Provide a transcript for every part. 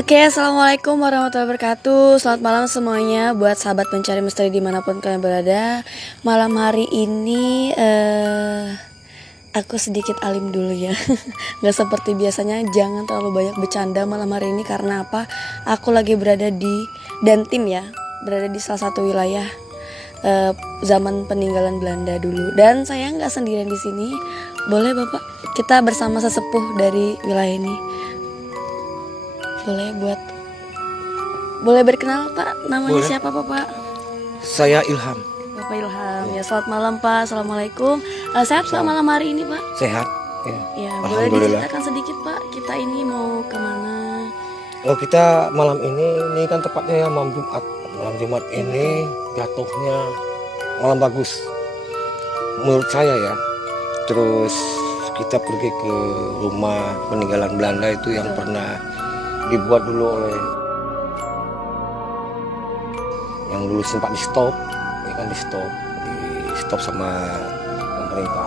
Oke, assalamualaikum warahmatullahi wabarakatuh. Selamat malam semuanya buat sahabat pencari misteri dimanapun kalian berada. Malam hari ini aku sedikit alim dulu ya. Gak seperti biasanya, jangan terlalu banyak bercanda malam hari ini. Karena apa? Aku lagi berada berada di salah satu wilayah zaman peninggalan Belanda dulu. Dan saya nggak sendirian di sini. Boleh Bapak, kita bersama sesepuh dari wilayah ini. Boleh berkenal Pak, namanya Boleh. siapa Pak? Saya Ilham. Bapak Ilham. Ya, selamat malam Pak. Assalamualaikum. Sehat Pak malam hari ini Pak? Sehat. Ya, boleh Alhamdulillah. diceritakan sedikit Pak, kita ini mau kemana? Oh, kita malam ini kan tepatnya ya malam Jumat. Malam Jumat ini jatuhnya malam bagus menurut saya ya. Terus kita pergi ke rumah peninggalan Belanda itu yang pernah dibuat dulu oleh yang dulu sempat di stop sama pemerintah.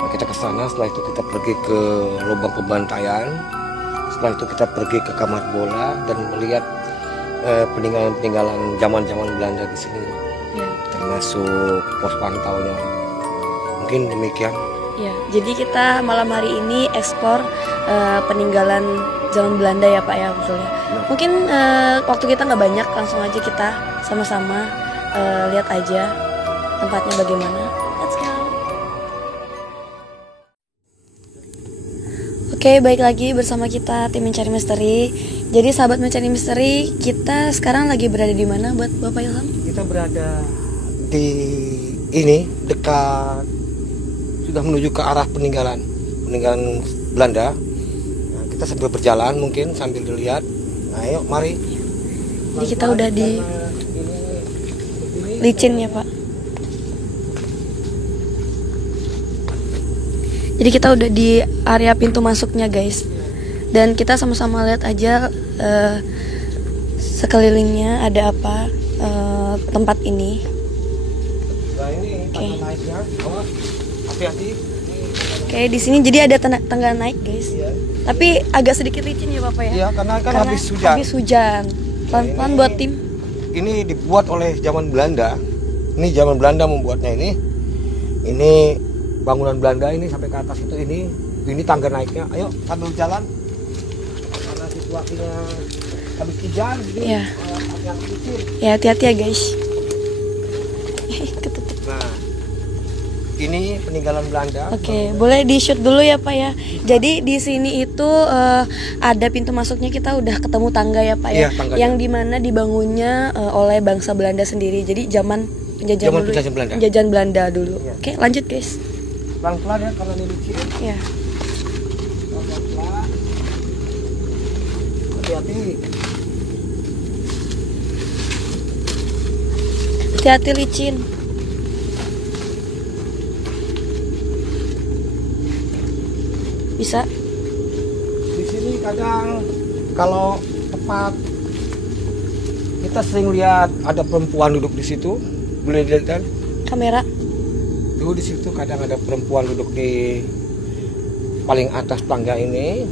Nah, kita ke sana, setelah itu kita pergi ke lubang pembantaian, setelah itu kita pergi ke kamar bola dan melihat peninggalan zaman Belanda di sini, termasuk pos pantaunya. Mungkin demikian. Ya, jadi kita malam hari ini eksplor peninggalan zaman Belanda ya Pak ya, betul ya. Mungkin waktu kita nggak banyak, langsung aja kita sama-sama lihat aja tempatnya bagaimana. Let's go. Oke, baik lagi bersama kita tim mencari misteri. Jadi sahabat mencari misteri, kita sekarang lagi berada di mana buat Bapak Ilham? Kita berada di ini dekat, sudah menuju ke arah peninggalan Belanda. Nah, kita sambil berjalan, mungkin sambil dilihat. Nah, ayo mari. Jadi kita udah di licin ya Pak. Jadi kita udah di area pintu masuknya guys. Dan kita sama-sama lihat aja sekelilingnya ada apa tempat ini. Nah, ini tangga naiknya. Awas, hati-hati. Oke, di sini jadi ada tangga naik guys. Iya. Tapi agak sedikit licin ya Bapak ya. Iya, karena habis hujan. Habis hujan. Pelan-pelan Ini- buat tim. Ini dibuat oleh zaman Belanda. Ini zaman Belanda membuatnya ini. Ini bangunan Belanda ini sampai ke atas itu ini tangga naiknya. Ayo sambil jalan. Karena situasinya habis hujan jadi Iya. yang licin. Ya, hati-hati ya guys. Ketutup. Nah, ini peninggalan Belanda. Oke, boleh di shoot dulu ya Pak ya. Jadi di sini itu ada pintu masuknya, kita udah ketemu tangga ya Pak ya. Iya, tangganya. Yang dimana dibangunnya oleh bangsa Belanda sendiri. Jadi zaman Zaman penjajahan Belanda. penjajahan Belanda dulu. Iya. Oke, lanjut guys. Pelan-pelan ya karena ini licin. Ya. Pelan-pelan. Hati-hati. Hati-hati licin. Bisa. Di sini kadang kalau tepat kita sering lihat ada perempuan duduk di situ. Boleh dilihat kan? Kamera. Dulu di situ kadang ada perempuan duduk di paling atas tangga ini.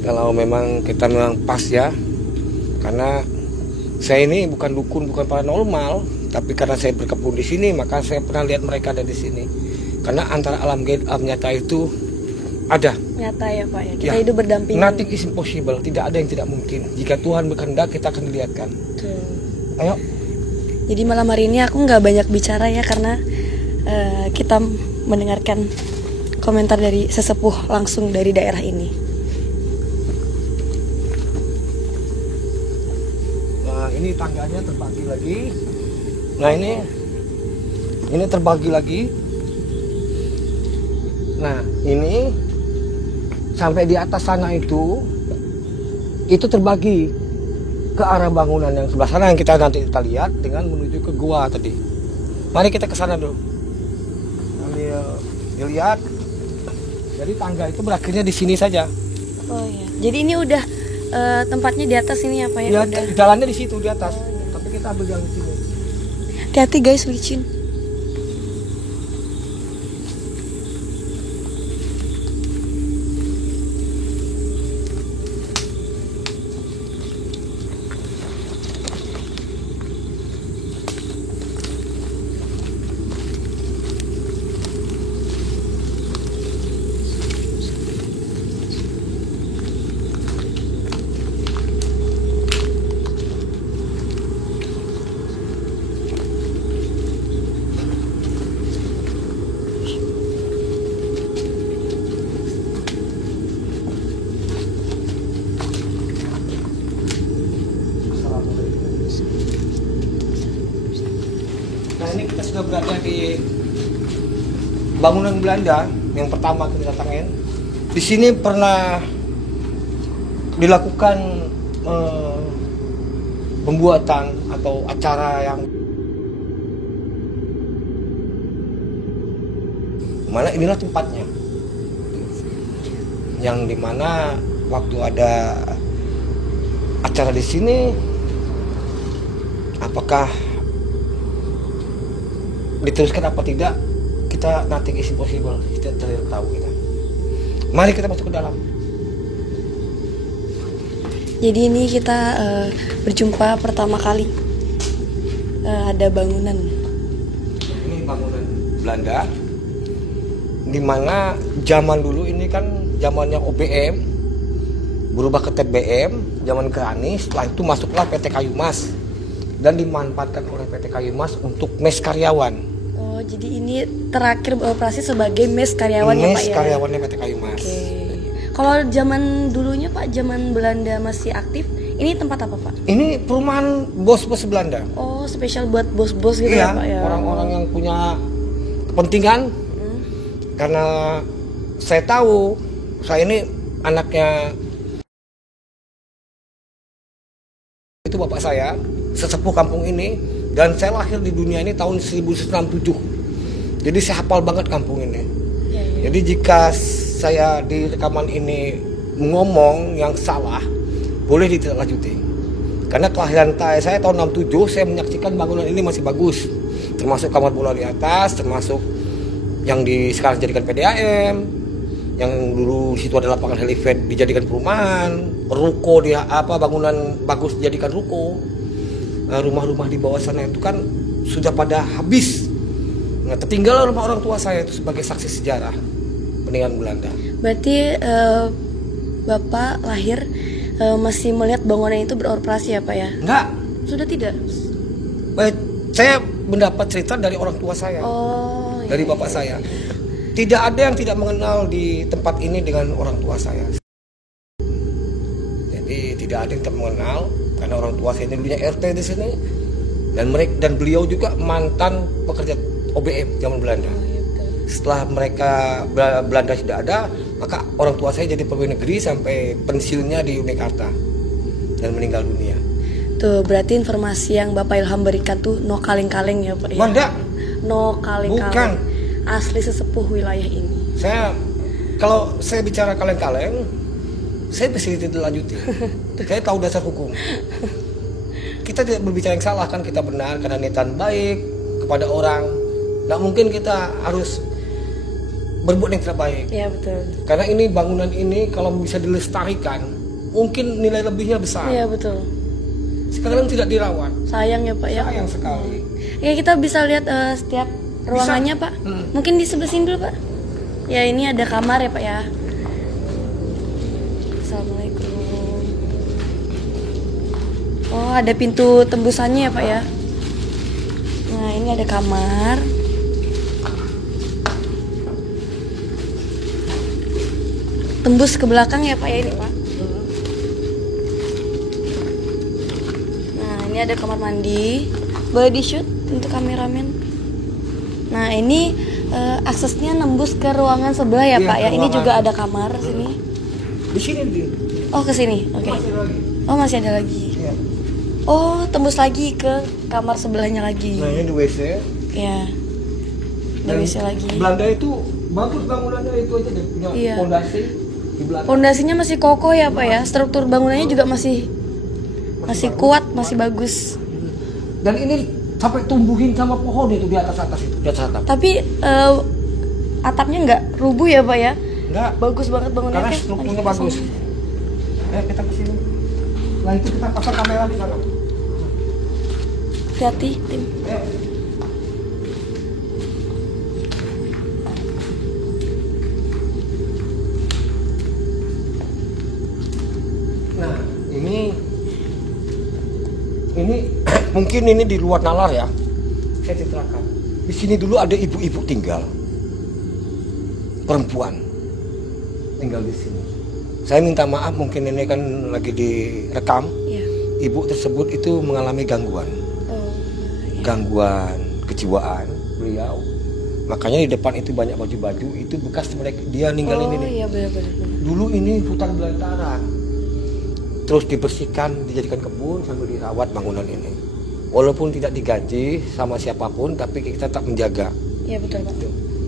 Kalau memang kita memang pas ya, karena saya ini bukan dukun, bukan paranormal, tapi karena saya berkebun di sini, maka saya pernah lihat mereka ada di sini. Karena antara alam gaib, alam nyata itu ada. Nyata ya Pak ya. Kita Ya. hidup berdampingan. Nothing is impossible, tidak ada yang tidak mungkin. Jika Tuhan berkehendak, kita akan dilihatkan. Betul. Ayo. Jadi malam hari ini aku nggak banyak bicara ya, karena kita mendengarkan komentar dari sesepuh langsung dari daerah ini. Nah, ini tangganya terbagi lagi. Nah, ini terbagi lagi. Nah, ini sampai di atas sana itu terbagi ke arah bangunan yang sebelah sana yang kita lihat dengan menuju ke gua tadi. Mari kita ke sana dulu. Sambil dilihat. Jadi tangga itu berakhirnya di sini saja. Oh iya. Jadi ini udah tempatnya di atas ini apa ya? Ya, Udah. jalannya di situ di atas. Tapi kita ambil jalan di sini. Hati-hati guys, licin. Nah ini kita sudah berada di bangunan Belanda yang pertama kita datangin. Di sini pernah dilakukan pembuatan atau acara yang mana inilah tempatnya, yang dimana waktu ada acara di sini, apakah diteruskan apa tidak, kita nothing is impossible, kita tidak tahu kita. Mari kita masuk ke dalam. Jadi ini kita berjumpa pertama kali ada bangunan. Ini bangunan Belanda, dimana zaman dulu ini kan zamannya OBM berubah ke TBM, zaman ke Anies. Setelah itu masuklah PT Kayu Mas dan dimanfaatkan oleh PT Kayu Mas untuk mes karyawan. Oh, jadi ini terakhir beroperasi sebagai mes karyawan ya Pak ya? Mes karyawannya PT Kayu Mas. Oke. Kalau zaman dulunya Pak, zaman Belanda masih aktif, ini tempat apa Pak? Ini perumahan bos-bos Belanda. Oh, spesial buat bos-bos gitu Iya, ya Pak ya? orang-orang yang punya kepentingan. Karena saya tahu, saya ini anaknya itu bapak saya, sesepuh kampung ini, dan saya lahir di dunia ini tahun 1997. Jadi saya hafal banget kampung ini. Ya, ya. Jadi jika saya di rekaman ini ngomong yang salah, boleh ditindaklanjuti. Karena kelahiran saya tahun 67, saya menyaksikan bangunan ini masih bagus. Termasuk kamar bola di atas, termasuk yang sekarang dijadikan PDAM, yang dulu situ ada lapangan helipad dijadikan perumahan, ruko dia bangunan bagus dijadikan ruko. Rumah-rumah di bawah sana itu kan sudah pada habis. Nah, tertinggal rumah orang tua saya itu sebagai saksi sejarah peninggalan Belanda. Berarti Bapak lahir masih melihat bangunan itu beroperasi ya Pak ya? Enggak. Sudah tidak? Saya mendapat cerita dari orang tua saya. Oh, dari iya, bapak saya. Tidak ada yang tidak mengenal di tempat ini dengan orang tua saya. Jadi tidak ada yang tidak mengenal karena orang tua saya ini dulunya RT di sini, dan beliau juga mantan pekerja OBM zaman Belanda. Oh, iya, betul. Setelah mereka Belanda tidak ada, maka orang tua saya jadi pegawai negeri sampai pensiunnya di Yogyakarta dan meninggal dunia. Tuh, berarti informasi yang Bapak Ilham berikan tuh no kaleng-kaleng ya Pak ya? Wanda, No kaleng-kaleng. bukan. Asli sesepuh wilayah ini. Kalau saya bicara kaleng-kaleng, saya bisa ditindaklanjuti. Saya tahu dasar hukum. Kita tidak berbicara yang salah, kan kita benar karena niatan baik kepada orang. Nggak mungkin kita harus berbuat yang tidak baik. Iya betul. Karena ini bangunan ini kalau bisa dilestarikan, mungkin nilai lebihnya besar. Iya betul. Sekarang tidak dirawat. Sayang ya Pak ya. Sayang sekali. Ya kita bisa lihat setiap ruangannya Pak. Mungkin di sebelah sini dulu Pak. Ya ini ada kamar ya Pak ya. Assalamualaikum. Oh ada pintu tembusannya ya Pak ya. Nah ini ada kamar. Tembus ke belakang ya Pak ya ini Pak. Nah ini ada kamar mandi. Boleh di shoot untuk kameramen. Nah ini aksesnya nembus ke ruangan sebelah ya Iya, Pak ya. Ini ruangan. juga ada kamar sini. Di sini dia. Oh ke sini. Oke. Masih ada lagi. Oh masih ada lagi. Iya. Oh tembus lagi ke kamar sebelahnya lagi. Nah ini di WC. Ya. Ada Dan WC lagi. Belanda itu bagus bangunannya, itu aja deh, punya Iya. fondasi di belakang. Pondasinya masih kokoh ya Pak ya. Struktur bangunannya juga masih kuat, masih bagus. Dan ini sampai tumbuhin sama pohon itu di atas itu, di atas atap. Tapi atapnya nggak rubuh ya Pak ya. Enggak, Bagus banget bangunannya. karena Oke, strukturnya lanjut ke bagus. sana. Kita ke sini. Nah itu kita pasang kamera di sana. Hati-hati tim. Ayo. Nah ini mungkin ini di luar nalar ya. Saya ceritakan. Di sini dulu ada ibu-ibu tinggal, perempuan tinggal di sini. Saya minta maaf, mungkin ini kan lagi direkam. Iya. Ibu tersebut itu mengalami gangguan, Oh, iya. gangguan kejiwaan beliau. Makanya di depan itu banyak baju-baju, itu bekas mereka dia ninggalin ini. Oh iya benar-benar. Dulu ini hutan belantara. Terus dibersihkan, dijadikan kebun sambil dirawat bangunan ini. Walaupun tidak digaji sama siapapun, tapi kita tetap menjaga. Iya betul Pak.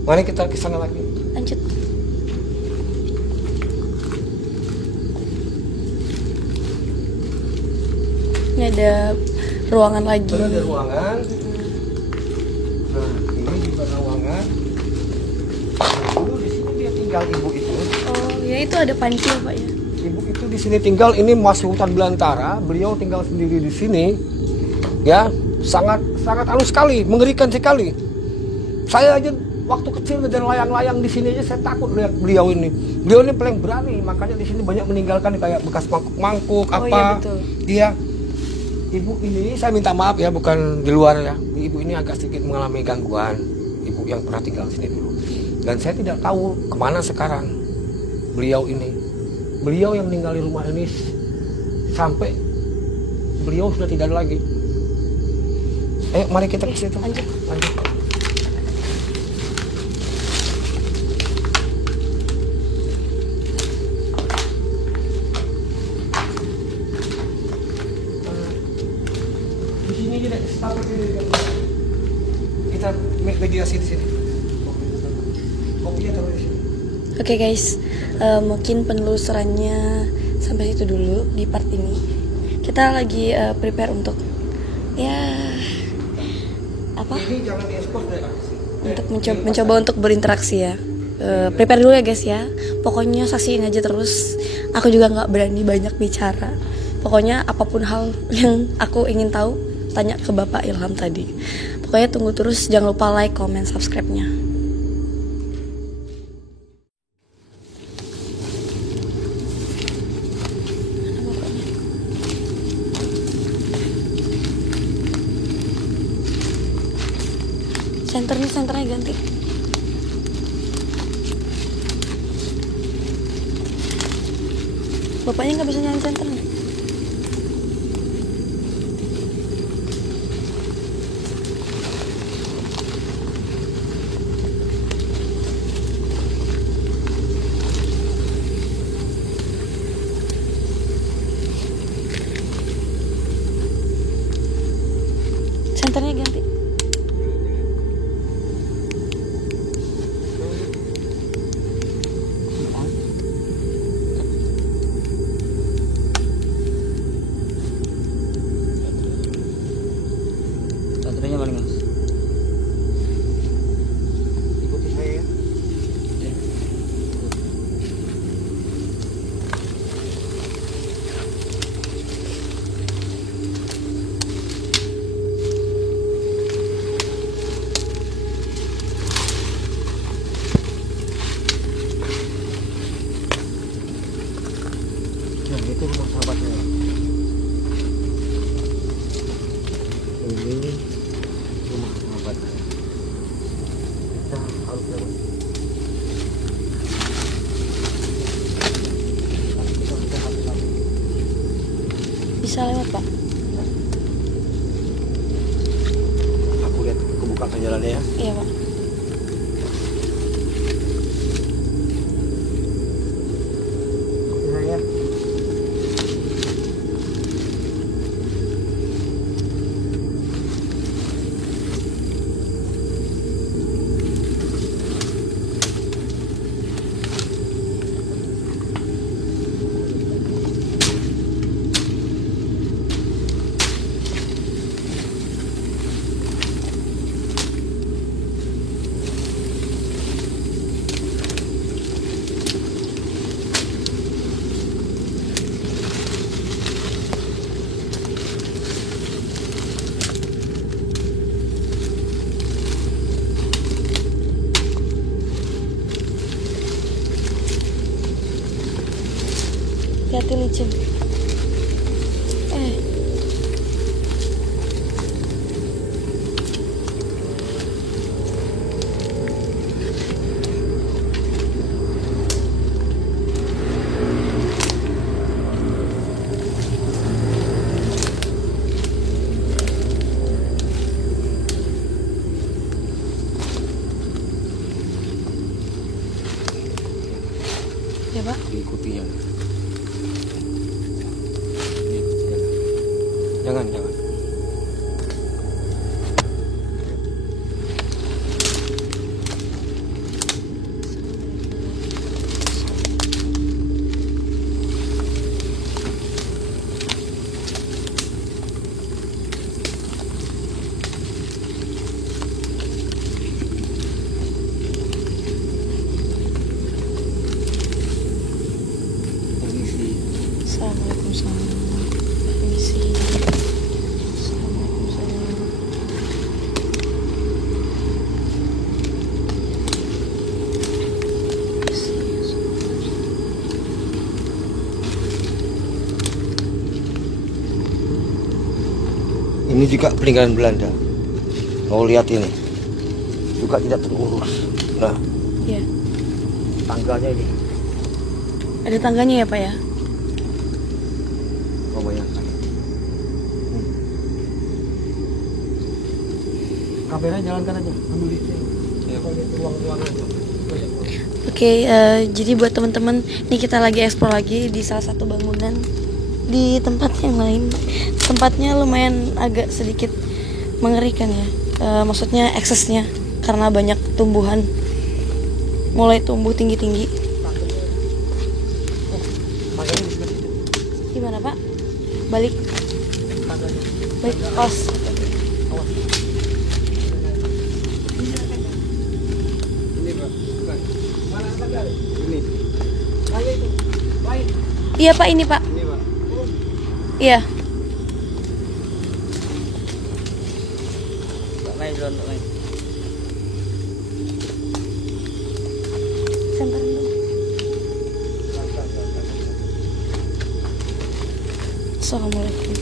Mari kita ke sana lagi. Lanjut. Ini ada ruangan lagi. Ini ada ruangan. Nah, ini juga ruangan. Dulu di sini dia tinggal ibu itu. Oh ya itu ada panci Pak ya. Ibu itu di sini tinggal, ini masih hutan belantara. Beliau tinggal sendiri di sini. Ya, sangat halus sekali, mengerikan sekali. Saya aja waktu kecil ngejar layang-layang di sini aja saya takut lihat beliau ini. Beliau ini paling berani, makanya di sini banyak meninggalkan kayak bekas mangkuk-mangkuk apa. Iya betul. Dia ibu ini saya minta maaf ya, bukan di luar ya. Ibu ini agak sedikit mengalami gangguan. Ibu yang pernah tinggal di sini dulu. Dan saya tidak tahu kemana sekarang beliau ini. Beliau yang meninggal di rumah ini sampai beliau sudah tidak ada lagi. Ayo mari kita ke situ. Lanjut. Di sini kita start kita mediasi di sini. Kopinya taruh di sini. Oke guys, mungkin penelusurannya sampai situ dulu di part ini. Kita lagi prepare untuk apa? Ini jangan diekspor deh. Untuk mencoba untuk berinteraksi ya. Prepare dulu ya guys ya. Pokoknya saksiin aja terus. Aku juga nggak berani banyak bicara. Pokoknya apapun hal yang aku ingin tahu, tanya ke Bapak Ilham tadi. Pokoknya tunggu terus, jangan lupa like, comment, subscribe-nya. Senternya ganti. Bapaknya nggak bisa nyalain senternya. Senternya ganti. Baterainya mana mas? Ikuti saya ya. Nah, itu rumah sahabatnya. Ini rumah sahabatnya. Kita harus lewat. Bisa lewat Pak. Aku lihat, aku buka ke jalannya ya. Iya Pak. Ikuti saya. Hati-hati licin. Pak? Diikuti ya. Diikuti ya. Jangan. Assalamualaikum salam. Permisi. Assalamualaikum salam. Ini juga peninggalan Belanda. Mau lihat ini. Juga tidak terurus. Nah, Ya. tangganya ini. Ada tangganya ya Pak ya? Kau bayangkan. Kamera jalankan aja, ambil di sini. Ya, ruang-ruangan. Oke, jadi buat teman-teman, nih kita lagi explore lagi di salah satu bangunan di tempat yang lain. Tempatnya lumayan agak sedikit mengerikan ya. Maksudnya aksesnya karena banyak tumbuhan, mulai tumbuh tinggi-tinggi. Tangganya di sebelah situ. Gimana Pak? Balik, Tangganya. balik pas. Awas. Ini Pak, bukan. Mana tangga? Ini. Tangga itu. Lain. Iya Pak, ini Pak. Ini Pak. Iya. Lain dulu, lain. Samperin dulu. Assalamualaikum.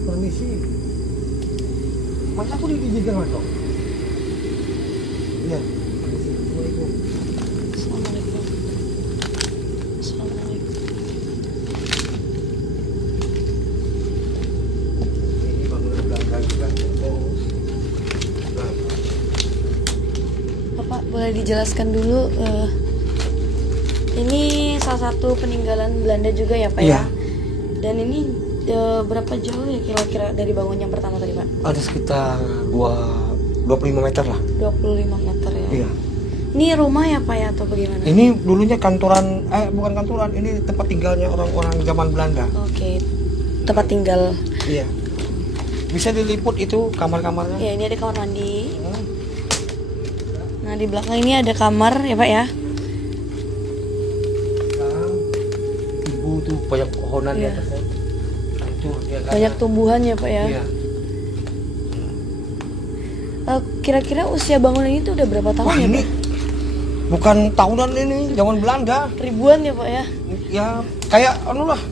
Permisi. Masa aku diizinkan masuk? Iya. Permisi. Assalamualaikum. Assalamualaikum. Assalamualaikum. Ini bangunan Belanda juga. Bapak boleh dijelaskan dulu, ini salah satu peninggalan Belanda juga ya Pak Iya. ya? Dan ini berapa jauh ya kira-kira dari bangun yang pertama tadi Pak? Ada sekitar 25 meter lah. 25 meter ya? Iya. Ini rumah ya Pak ya atau bagaimana? Ini dulunya kantoran, bukan kantoran, ini tempat tinggalnya orang-orang zaman Belanda. Oke, tempat tinggal. Iya. Bisa diliput itu kamar-kamarnya. Ya ini ada kamar mandi. Nah di belakang ini ada kamar ya Pak ya? Sekarang ibu tuh banyak pohonan di Iya. atasnya. Hancur dia kan. Banyak tumbuhan ya Pak ya? Iya. Kira-kira usia bangunan ini tuh udah berapa tahun Wah, ya ini Pak? bukan tahunan ini, zaman Belanda. Ribuan ya Pak ya? Ya kayak anu lah.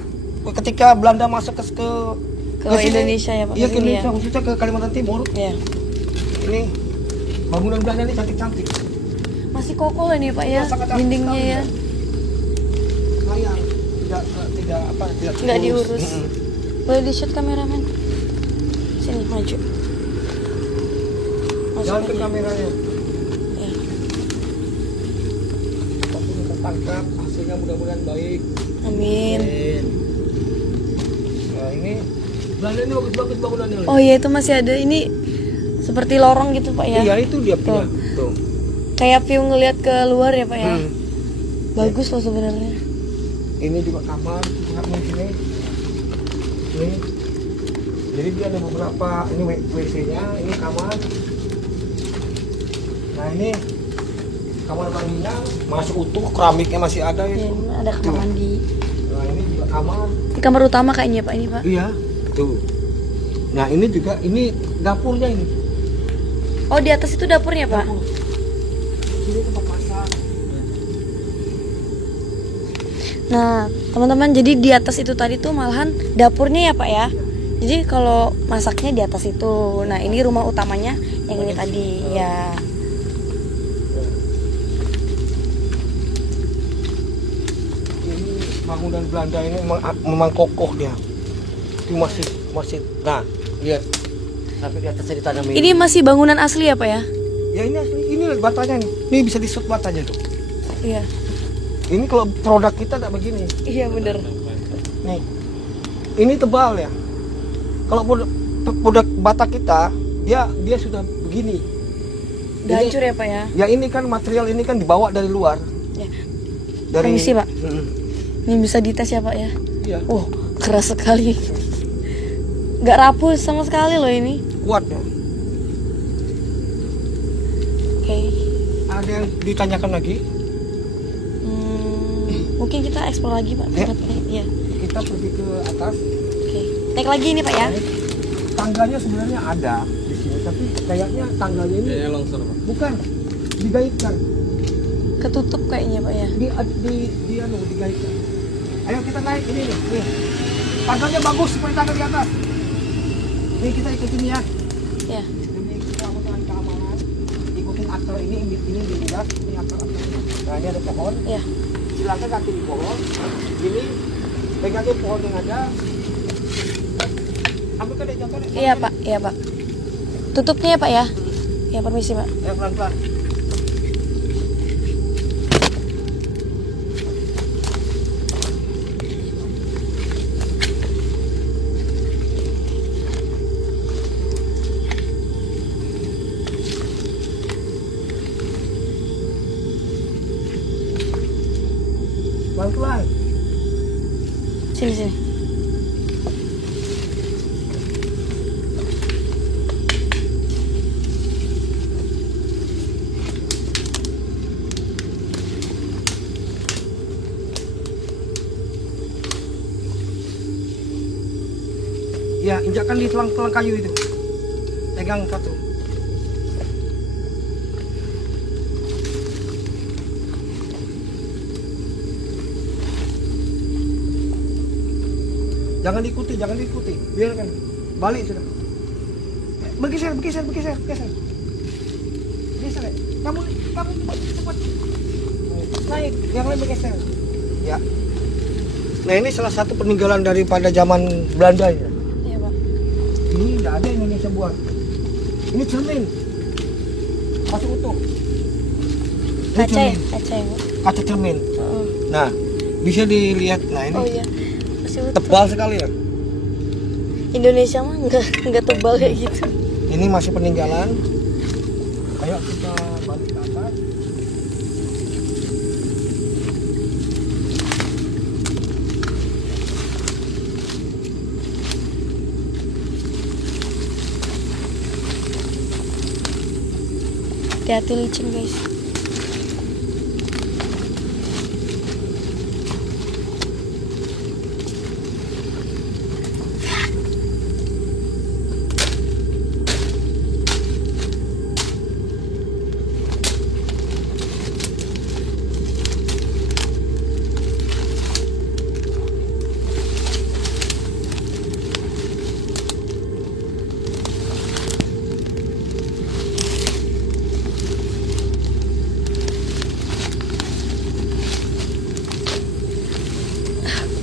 Ketika Belanda masuk ke sini, Indonesia ya Pak? Iya Ke ke sini Indonesia, ya? khususnya ke Kalimantan Timur. Iya. Ini bangunan Belanda ini cantik-cantik. Masih kokoh ini Pak ya? Iya, sangat cantik Dindingnya sekali, ya? Sayang, tidak Nggak diurus. Mm-mm. Boleh di shoot kameramen? Sini maju. Jangan ke aja. kameranya. Ya. Tapi kita tangkap, hasilnya mudah-mudahan baik. Amin. Nah ini Belanda ini bagus-bagus bangunannya. Oh iya itu masih ada ini seperti lorong gitu Pak ya? Iya itu dia punya. Tuh. Tuh. Kayak view ngelihat ke luar ya Pak ya? Hmm. Bagus loh sebenarnya. Ini juga kamar, kamar sini. Ini Jadi dia ada beberapa, ini WC-nya, ini kamar. Nah ini kamar mandinya masih utuh, keramiknya masih ada Ya, itu. ini ada kamar mandi. Nah ini juga kamar. Ini kamar utama kayaknya Pak, ini Pak. Iya, tuh. Nah ini juga, ini dapurnya ini. Oh, di atas itu dapurnya Pak. Dapur. Sini tempat masak. Nah, teman-teman, jadi di atas itu tadi tuh malahan dapurnya ya Pak ya. Jadi kalau masaknya di atas itu. Nah, ini rumah utamanya yang ini tadi ya. Ini bangunan Belanda ini memang kokoh dia. Itu masih. Nah, lihat. Tapi di atasnya ditanamin. Ini masih bangunan asli ya Pak ya? Ya ini asli, ini batanya nih. Ini bisa disut batanya tuh. Iya. Ini kalau produk kita tidak begini. Iya bener. Nih. Ini tebal ya. Kalau produk bata kita, dia sudah begini. Udah Ini- hancur ya Pak ya? Ya ini kan material ini kan dibawa dari luar. Ya. Dari Permisi, Pak. Mm-mm. Ini bisa dites ya Pak ya? Iya. Oh, keras sekali. Gak rapuh sama sekali loh ini. Kuat ya. Oke. Ada yang ditanyakan lagi? Mungkin kita eksplor lagi Pak. Ya. tempatnya. Iya. Kita pergi ke atas. Oke. Naik lagi ini Pak ya? Tangganya sebenarnya ada di sini, tapi kayaknya tangganya ini longsor, Pak. bukan digaitkan. Ketutup kayaknya Pak ya? Digaitkan. Ayo kita naik ini nih. Tangganya bagus seperti tangga di atas. Nih kita ikutin ya. Ya. Demi keselamatan keamanan, ikutin aktor ini diulas, ini aktor. Nah ini ada pohon. Ya. Silakan kaki di pohon. Ini pegangin pohon yang ada. Ambil ke jatuh. Iya Pak, iya Pak. Tutupnya ya Pak ya? Ya permisi Pak. Ya pelan-pelan. Pelan-pelan. Sini sini. Ya, injakkan di tulang-tulang kayu itu. Pegang satu. Jangan diikuti, jangan diikuti. Biarkan. Balik sudah. Bergeser. Geser, ya. Kamu cepat. Naik, yang lain bergeser. Ya. Nah, ini salah satu peninggalan daripada zaman Belanda ya. Iya Pak. Ini tidak ada Indonesia buat. Ini cermin. Masih utuh. Ini Kaca ya? cermin. Kaca ya Pak. Kaca cermin. Oh, Nah, bisa dilihat. Nah, ini oh iya. Masih utuh. tebal sekali ya. Indonesia mah nggak tebal kayak gitu. Ini masih peninggalan. Ayo kita balik ke atas. Hati-hati licin guys.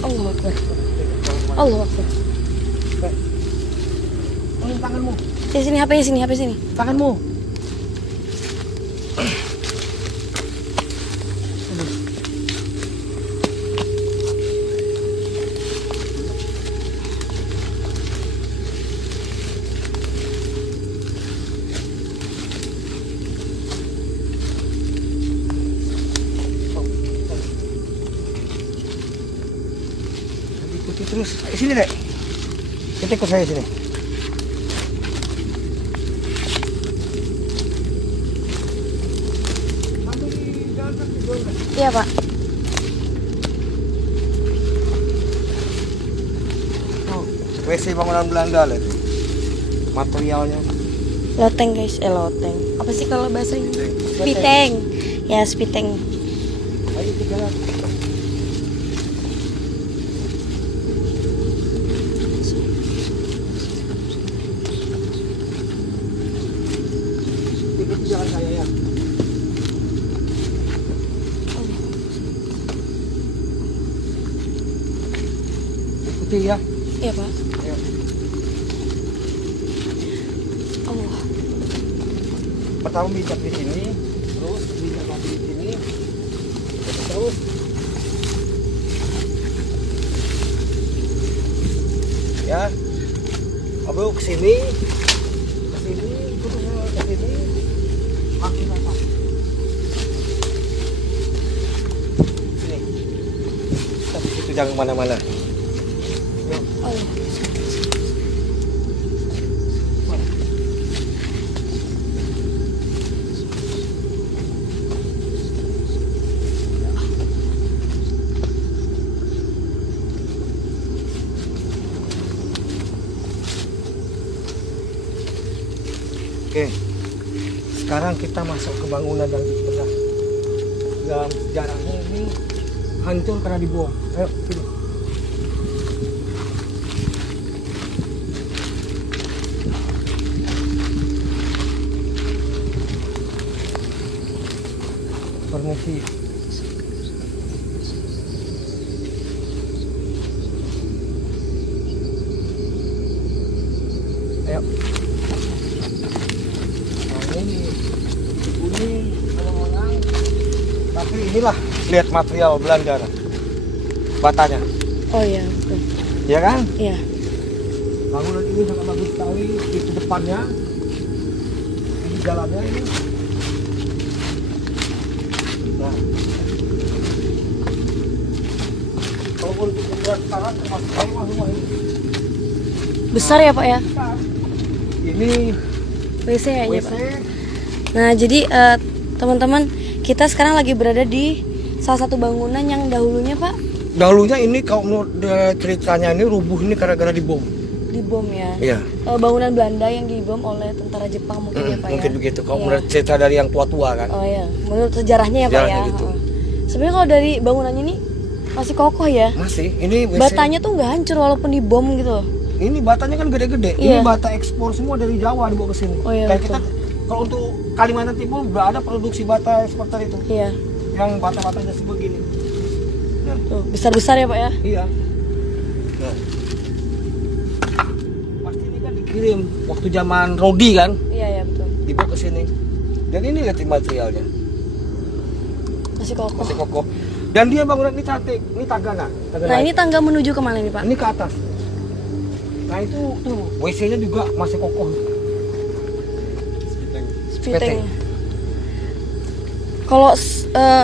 Allah Akbar. Allah Akbar. Ini tanganmu. Sini HP sini, HP sini. Tanganmu. Ikuti terus. Sini, Dek. Kita ikut saya sini. Iya Pak. Oh, WC bangunan Belanda lihat. Materialnya. Loteng guys, loteng. Apa sih kalau bahasa ini? Spiteng. Ya, spiteng. Ayo kita jalan. Ikuti jalan saya ya. Ikuti ya. Iya Pak. Ayo. Allah. Pertama bijak di sini, terus bijak lagi di sini, terus ya, abu ke sini, terus ke sini, makin apa? Sini, tapi itu jangan kemana-mana. Yuk. Allah. Oke, sekarang kita masuk ke bangunan yang pernah dalam sejarahnya ini hancur karena dibuang. Ayo, sini. Permisi. Ayo. Ini orang-orang, tapi inilah lihat material Belanda batanya, Oh iya, betul. ya kan? Iya. Bangunan ini sangat bagus sekali. Itu depannya, ini jalannya ini. Nah, kalau untuk membuat sekarang termasuk rumah ini. Besar ya Pak ya? Besar. Ini WC ya WC. Pak. Nah, jadi teman-teman, kita sekarang lagi berada di salah satu bangunan yang dahulunya Pak Dahulunya ini kalau menurut ceritanya ini rubuh ini gara-gara dibom. dibom ya. Iya. Bangunan Belanda yang dibom oleh tentara Jepang mungkin ya Pak Mungkin ya. begitu. Kalau Iya. menurut cerita dari yang tua-tua kan. Oh ya, menurut sejarahnya ya Pak Sejarahnya ya. gitu. Sebenarnya kalau dari bangunannya ini masih kokoh ya. Masih. Ini WC. Batanya tuh nggak hancur walaupun dibom gitu. Ini batanya kan gede-gede. Iya. Ini bata ekspor semua dari Jawa dibawa ke sini. Oh iya, Dan betul. kita kalau untuk Kalimantan Timur udah ada produksi bata seperti itu. Iya. Yang bata-batanya sebegini. Nah, Tuh, besar-besar ya Pak ya. iya. Nah. Pasti ini kan dikirim waktu zaman Rodi kan, Iya ya betul. dibawa ke sini. Dan ini lihat materialnya. Masih kokoh. Masih kokoh. Dan dia bangunan ini cantik. Ini tangga nah. Tangga Nah, naik. ini tangga menuju kemana nih Pak? Ini ke atas. Nah itu tuh WC-nya juga masih kokoh. Spiteng. Kalau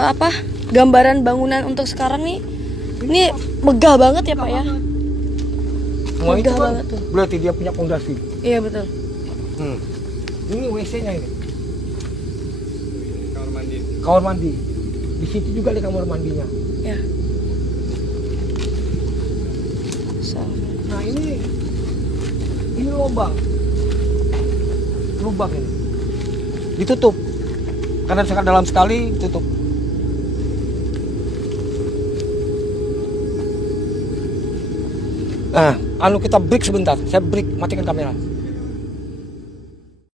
apa gambaran bangunan untuk sekarang nih, ini megah banget ya Pak ya. Semua itu Megah kan banget tuh. berarti dia punya fondasi. Iya betul. Ini WC-nya ini. Kamar mandi. Kamar mandi. Di situ juga ada kamar mandinya. Ya. So. Nah ini lubang. Lubang ini. Ditutup. Karena sangat dalam sekali, tutup. Nah, kita break sebentar. Saya break, matikan kamera.